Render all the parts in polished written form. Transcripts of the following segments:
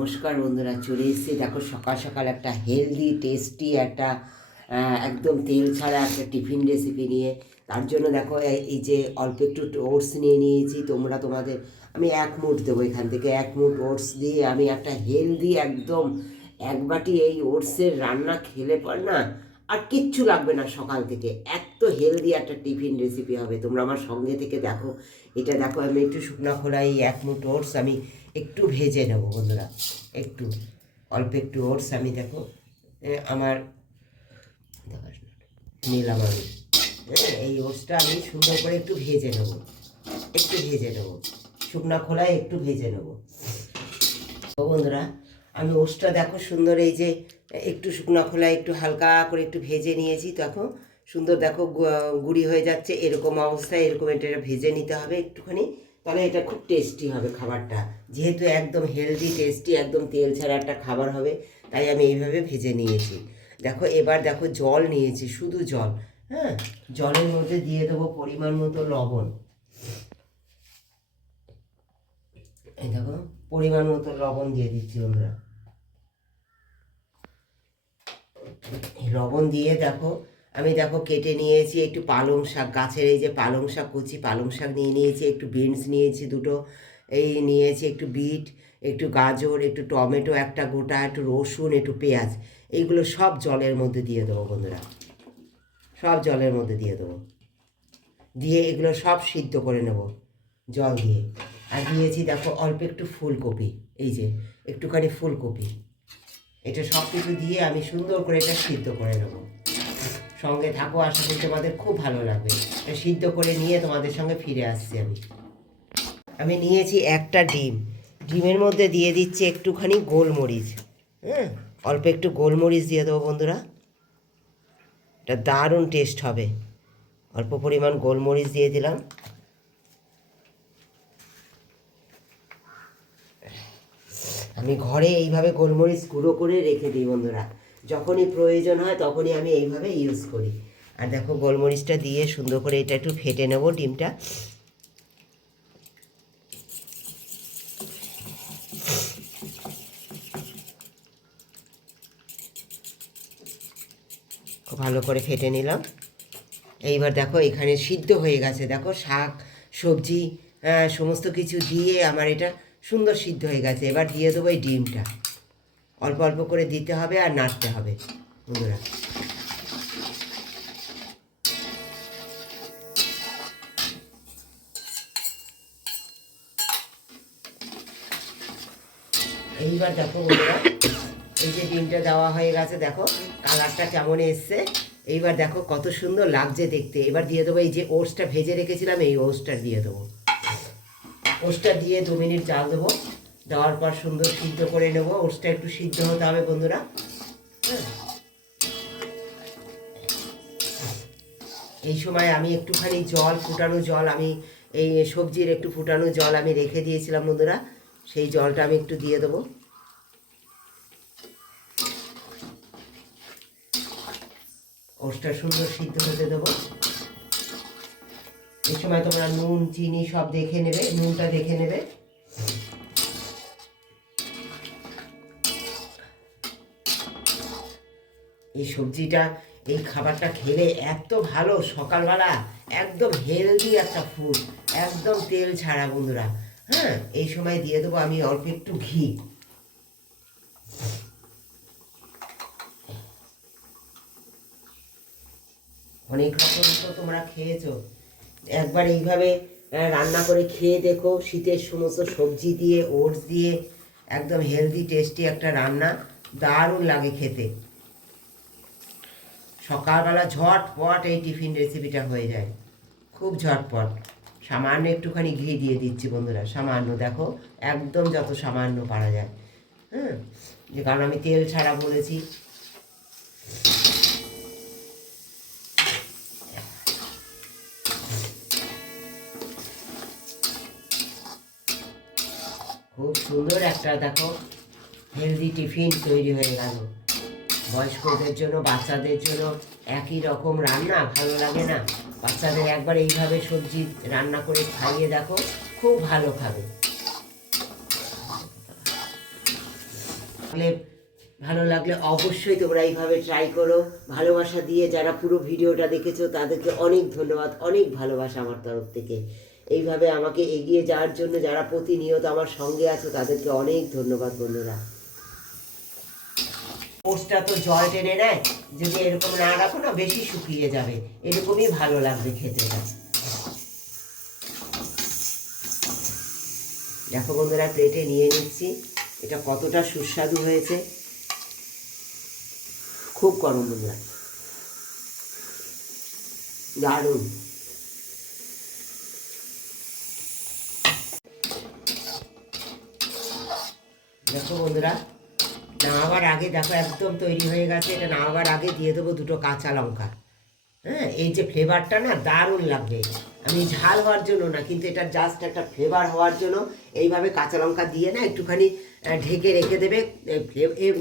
নমস্কার বন্ধুরা, চলে এসেছি দেখো সকাল সকাল একটা হেলদি টেস্টি একটা একদম তেল ছাড়া একটা টিফিন রেসিপি নিয়ে। তার জন্য দেখো এই যে অল্প একটু ওটস নিয়ে নিয়েছি। তোমাদের আমি 1 মুঠ দেবো, এখান থেকে 1 মুঠ ওটস দিয়ে আমি একটা হেলদি একদম 1 বাটি এই ওটসের রান্না খেলে পর না আর কিচ্ছু লাগবে না সকাল থেকে। এত হেলদি একটা টিফিন রেসিপি হবে, তোমরা আমার সঙ্গে থেকে দেখো। এটা দেখো আমি একটু শুকনো খোলায় 1 মুঠ ওটস আমি একটু ভেজে নেবো বন্ধুরা। একটু অল্প একটু ওটস আমি দেখো আমার নিলাম আমি, এই ওটসটা আমি সুন্দর করে একটু ভেজে নেবো, শুকনো খোলায় একটু ভেজে নেবো বন্ধুরা। আমি ওটসটা দেখো সুন্দর এই যে একটু শুকনো খোলায় একটু হালকা করে একটু ভেজে নিয়েছি। দেখো সুন্দর দেখো গুঁড়ি হয়ে যাচ্ছে, এরকম অবস্থায় এরকম এটা ভেজে নিতে হবে একটুখানি, তাহলে এটা খুব টেস্টি হবে খাবারটা। যেহেতু একদম হেলদি টেস্টি একদম তেল ছাড়া একটা খাবার হবে, তাই আমি এইভাবে ভেজে নিয়েছি। দেখো এবার দেখো জল নিয়েছি, শুধু জল। হ্যাঁ, জলের মধ্যে দিয়ে দেবো পরিমাণ মতো লবণ। এই দেখো পরিমাণ মতো লবণ দিয়ে দিচ্ছি বন্ধুরা। লবণ দিয়ে দেখো আমি দেখো কেটে নিয়েছি একটু পালং শাক, গাছের এই যে পালং শাক, কুচি পালং শাক নিয়ে নিয়েছি, একটু বিনস নিয়েছি দুটো, এই নিয়েছি একটু বিট, একটু গাজর, একটু টমেটো একটা গোটা, একটু রসুন, একটু পেঁয়াজ। এইগুলো সব জলের মধ্যে দিয়ে দেবো বন্ধুরা, সব জলের মধ্যে দিয়ে দেবো, দিয়ে এগুলো সব সিদ্ধ করে নেব জল দিয়ে। আর দিয়েছি দেখো অল্প একটু ফুলকপি, এই যে একটুখানি ফুলকপি। এটা সব কিছু দিয়ে আমি সুন্দর করে এটা সিদ্ধ করে নেব। সঙ্গে থাকো, আশা করি তোমাদের খুব ভালো লাগবে। এটা সিদ্ধ করে নিয়ে তোমাদের সঙ্গে ফিরে আসছি আমি নিয়েছি একটা ডিম, ডিমের মধ্যে দিয়ে দিচ্ছি একটুখানি গোলমরিচ। হ্যাঁ, অল্প একটু গোলমরিচ দিয়ে দেবো বন্ধুরা, এটা দারুণ টেস্ট হবে। অল্প পরিমাণ গোলমরিচ দিয়ে দিলাম। আমি ঘরে এইভাবে গোলমরিচ গুঁড়ো করে রেখে দিই বন্ধুরা, যখনই প্রয়োজন হয় তখনই আমি এইভাবে ইউজ করি। আর দেখো গোলমরিচটা দিয়ে সুন্দর করে এটা একটু ফেটে নেব ডিমটা। খুব ভালো করে ফেটে নিলাম। এইবার দেখো এখানে সিদ্ধ হয়ে গেছে, দেখো শাক সবজি সমস্ত কিছু দিয়ে আমার এটা সুন্দর সিদ্ধ হয়ে গেছে। এবার দিয়ে দেবো এই ডিমটা, অল্প অল্প করে দিতে হবে আর নাড়তে হবে বন্ধুরা। এইবার দেখো বন্ধুরা, এই যে ডিমটা দেওয়া হয়ে গেছে, দেখো কালারটা কেমন এসছে। এইবার দেখো কত সুন্দর লাগছে দেখতে। এবার দিয়ে দেবো এই যে ওটসটা ভেজে রেখেছিলাম, এই ওটসটা দিয়ে দেবো। ওটসটা দিয়ে 2 মিনিট জাল দেবো, দেওয়ার পর সুন্দর সিদ্ধ করে নেবো। ওটসটা একটু সিদ্ধ হতে হবে বন্ধুরা। হ্যাঁ, এই সময় আমি একটুখানি জল, ফুটানো জল, আমি এই সবজির একটু ফুটানো জল আমি রেখে দিয়েছিলাম বন্ধুরা, সেই জলটা আমি একটু দিয়ে দেবো। ওটসটা সুন্দর সিদ্ধ হতে দেবো। এই সময় তোমরা নুন চিনি সব দেখে নেবে, নুনটা দেখে নেবে। এই সবজিটা, এই খাবারটা খেলে এত ভালো সকালবেলা, একদম হেলদি একটা ফুড, একদম তেল ছাড়া বন্ধুরা। হ্যাঁ, এই সময় দিয়ে দেবো আমি অল্প একটু ঘি। অনেক রকম তো তোমরা খেয়েছো, একবার এইভাবে রান্না করে খেয়ে দেখো। শীতের সমস্ত সবজি দিয়ে ওটস দিয়ে একদম হেলদি টেস্টি একটা রান্না, দারুণ লাগে খেতে। সকালবেলা ঝটপট এই টিফিন রেসিপিটা হয়ে যায়, খুব ঝটপট। সামান্য একটুখানি ঘি দিয়ে দিচ্ছি বন্ধুরা, সামান্য, দেখো একদম যত সামান্য পারা যায়। হ্যাঁ, যে কারণ আমি তেল ছাড়া বলেছি। খুব সুন্দর একটা দেখো হেলদি টিফিন তৈরি হয়ে গেল। বয়স্কদের জন্য, বাচ্চাদের জন্য একই রকম রান্না ভালো লাগে না? বাচ্চাদের একবার এইভাবে সবজি রান্না করে খাইয়ে দেখো, খুব ভালো খাবে। তাহলে ভালো লাগলে অবশ্যই তোমরা এইভাবে ট্রাই করো। ভালোবাসা দিয়ে যারা পুরো ভিডিওটা দেখেছো তাদেরকে অনেক ধন্যবাদ, অনেক ভালোবাসা আমার তরফ থেকে। এইভাবে আমাকে এগিয়ে যাওয়ার জন্য যারা প্রতিনিয়ত আমার সঙ্গে আছো তাদেরকে অনেক ধন্যবাদ বন্ধুরা। পোস্টটা তো জল টেনে নেয়, যদি এরকম না রাখো না বেশি শুকিয়ে যাবে, এরকমই ভালো লাগবে খেতে। দেখো বন্ধুরা প্লেটে নিয়ে নিচ্ছি, এটা কতটা সুস্বাদু হয়েছে, খুব গরম বন্ধুরা, দারুণ। দেখো বন্ধুরা নামাবার আগে দেখো একদম তৈরি হয়ে গেছে। এটা নামাবার আগে দিয়ে দেবো দুটো কাঁচা লঙ্কা। হ্যাঁ, এই যে ফ্লেভারটা না দারুণ লাগবে। আমি ঝাল হওয়ার জন্য না, কিন্তু এটা জাস্ট একটা ফ্লেভার হওয়ার জন্য এইভাবে কাঁচা লঙ্কা দিয়ে না একটুখানি ঢেকে রেখে দেবে।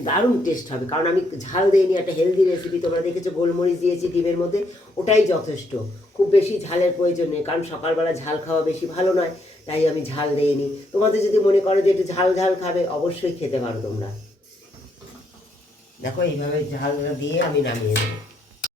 দারুণ টেস্ট হবে, কারণ আমি ঝাল দিইনি, একটা হেলদি রেসিপি। তোমরা দেখেছো গোলমরিচ দিয়েছি ডিমের মধ্যে, ওটাই যথেষ্ট। খুব বেশি ঝালের প্রয়োজন নেই, কারণ সকালবেলা ঝাল খাওয়া বেশি ভালো নয়, তাই আমি ঝাল দিইনি। তোমাদের যদি মনে করো যে একটু ঝাল ঝাল খাবে, অবশ্যই খেতে পারো তোমরা। দেখো এইভাবে ঝালটা দিয়ে আমি নামিয়ে দেবো।